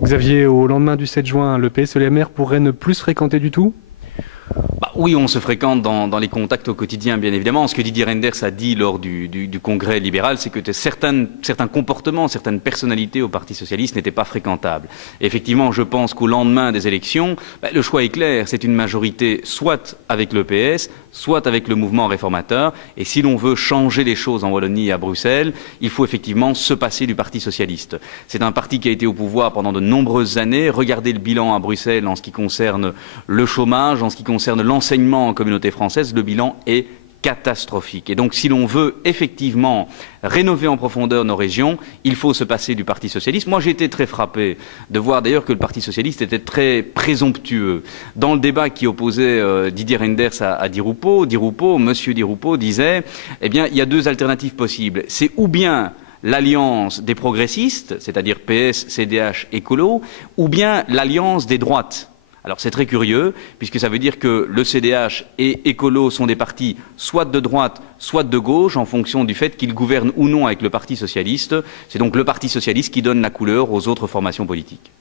Xavier, au lendemain du 7 juin, le PS et les MR pourraient ne plus se fréquenter du tout? Oui, on se fréquente dans les contacts au quotidien, bien évidemment. Ce que Didier Reynders a dit lors du congrès libéral, c'est que certains comportements, certaines personnalités au Parti socialiste n'étaient pas fréquentables. Et effectivement, je pense qu'au lendemain des élections, le choix est clair. C'est une majorité soit avec le PS, soit avec le mouvement réformateur. Et si l'on veut changer les choses en Wallonie et à Bruxelles, il faut effectivement se passer du Parti socialiste. C'est un parti qui a été au pouvoir pendant de nombreuses années. Regardez le bilan à Bruxelles en ce qui concerne le chômage, en ce qui concerne l'enseignement en communauté française, le bilan est catastrophique. Et donc, si l'on veut effectivement rénover en profondeur nos régions, il faut se passer du Parti socialiste. Moi, j'ai été très frappé de voir d'ailleurs que le Parti socialiste était très présomptueux. Dans le débat qui opposait Didier Reynders à Di Rupo, Monsieur Di Rupo disait, eh bien, il y a deux alternatives possibles. C'est ou bien l'alliance des progressistes, c'est-à-dire PS, CDH, Écolo, ou bien l'alliance des droites. Alors c'est très curieux, puisque ça veut dire que le CDH et Écolo sont des partis soit de droite, soit de gauche, en fonction du fait qu'ils gouvernent ou non avec le Parti socialiste. C'est donc le Parti socialiste qui donne la couleur aux autres formations politiques.